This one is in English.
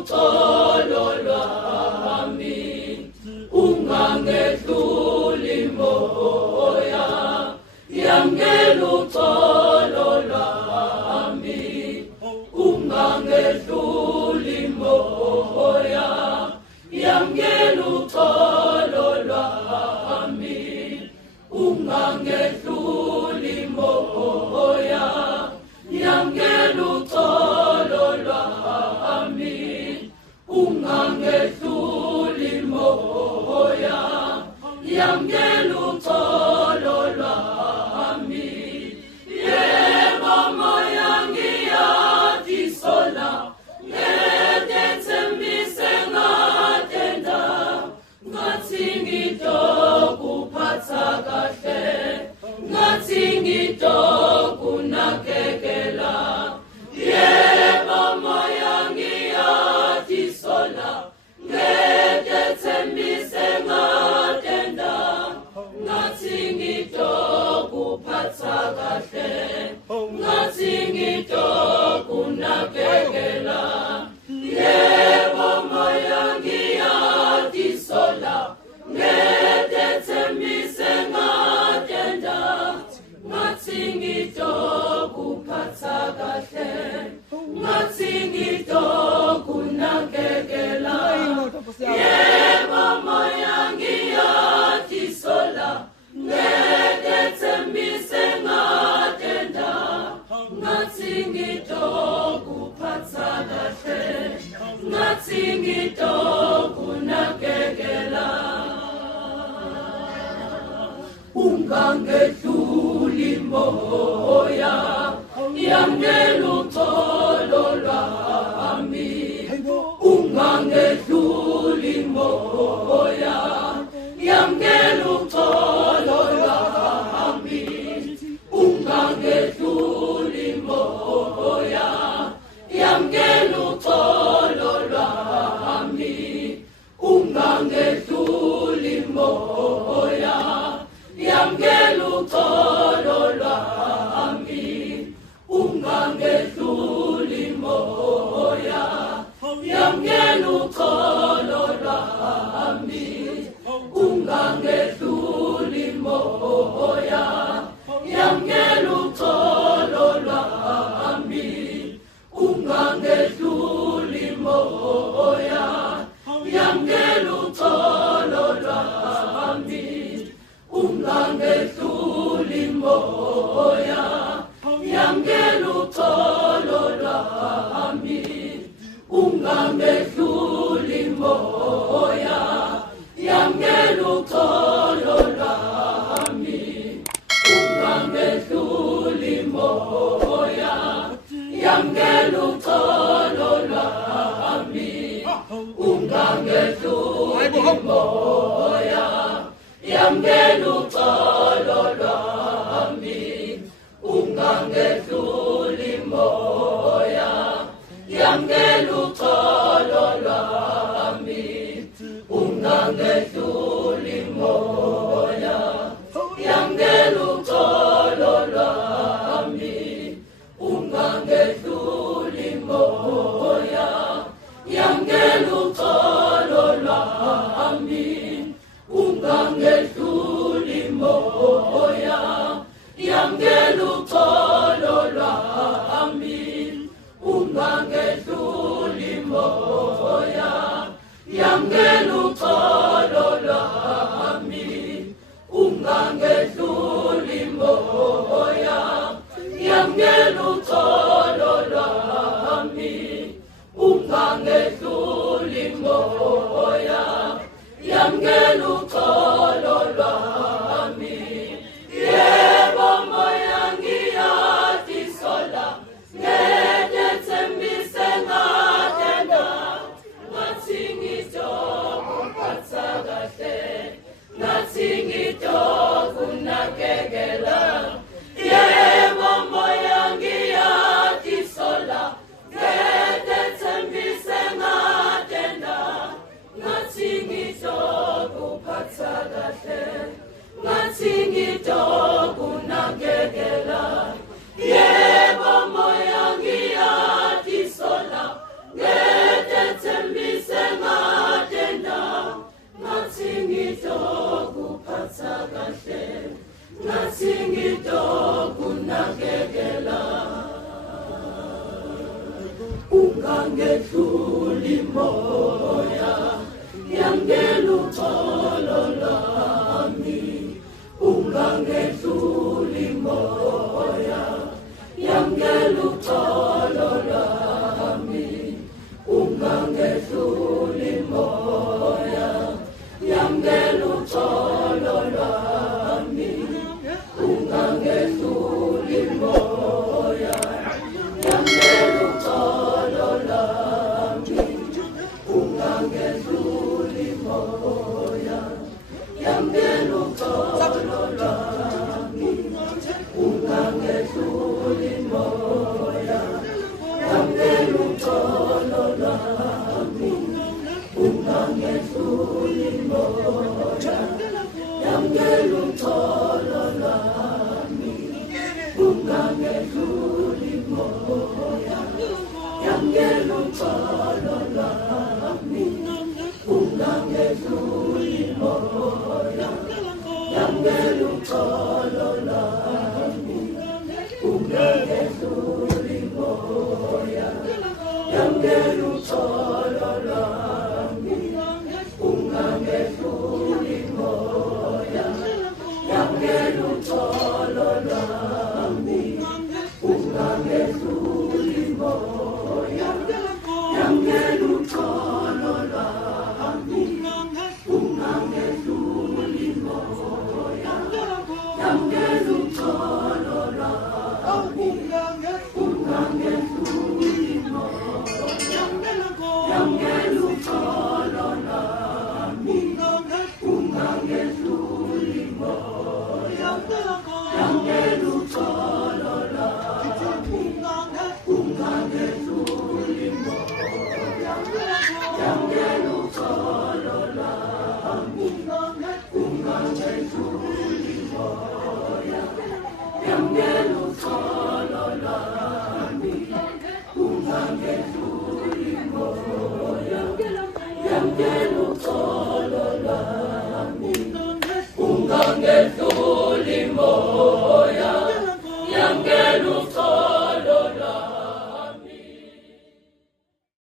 utholo lwami, ungangedluli moya, yamkela utholo lwami, ungangedluli moya, yamkela utholo lwami, ungangedluli moya, yamkela utholo lwami, ungangedluli moya, yamkela utholo lwami. Yebo moya ngiyazisola, ngethembise ngatenda, ngathi ngitokuphatha kahle, ngathi ngitokunakekela. Yebo moya ngiyazisola, ngethembise ngatenda, ngathi ngitokuphatha kahle, ngathi ngitokunakekela. Yebo moya ngiyazisola, ngethembise ngatenda, ngathi ngitokuphatha kahle, ngathi ngitokunakekela. Yebo moya ngiyazisola, ngethembise ngatenda, ngathi ngitokuphatha kahle, ngathi ngitokunakekela. Ungangedluli moya, yamkela utholo lwami, ungangedluli moya, yamkela utholo lwami, ungangedluli moya, yamkela utholo lwami, ungangedluli moya, yamkela utholo lwami, ungangedluli moya, yamkela utholo lwami, ungangedluli moya, yamkela utholo lwami, ungangedluli moya, yamkela utholo lwami, ungangedluli moya, yamkela utholo lwami, ungangedluli moya, yamkela utholo lwami, ungangedluli moya, yamkela utholo lwami, ungangedluli moya, yamkela utholo lwami, ungangedluli moya, yamkela utholo lwami, ungangedluli moya, yamkela utholo lwami, ungangedluli moya, yamkela utholo lwami, ungangedluli moya, yamkela utholo lwami, ungangedluli moya, yamkela utholo lwami, ungangedluli moya, yamkela utholo lwami, ungangedluli moya, yamkela utholo lwami. Yebo moya ngiyazisola, ngethembise ngatenda, ngathi ngitokuphatha kahle, ngathi ngitokunakekela. Yebo moya ngiyazisola, ngethembise ngatenda, natsingito kunakekela ungangedluli moya yamkela uxolo lami ungangedluli moya yamkela uxolo lami ungangedluli moya yamkela uxolo lami ungangedluli moya yamkela uxolo lami ungangedluli moya yamkela uxolo lami ungangedluli moya yamkela uxolo lami ungangedluli moya yamkela uxolo lami ungangedluli moya yamkela uxolo lami ungangedluli moya yamkela uxolo lami ungangedluli moya yamkela uxolo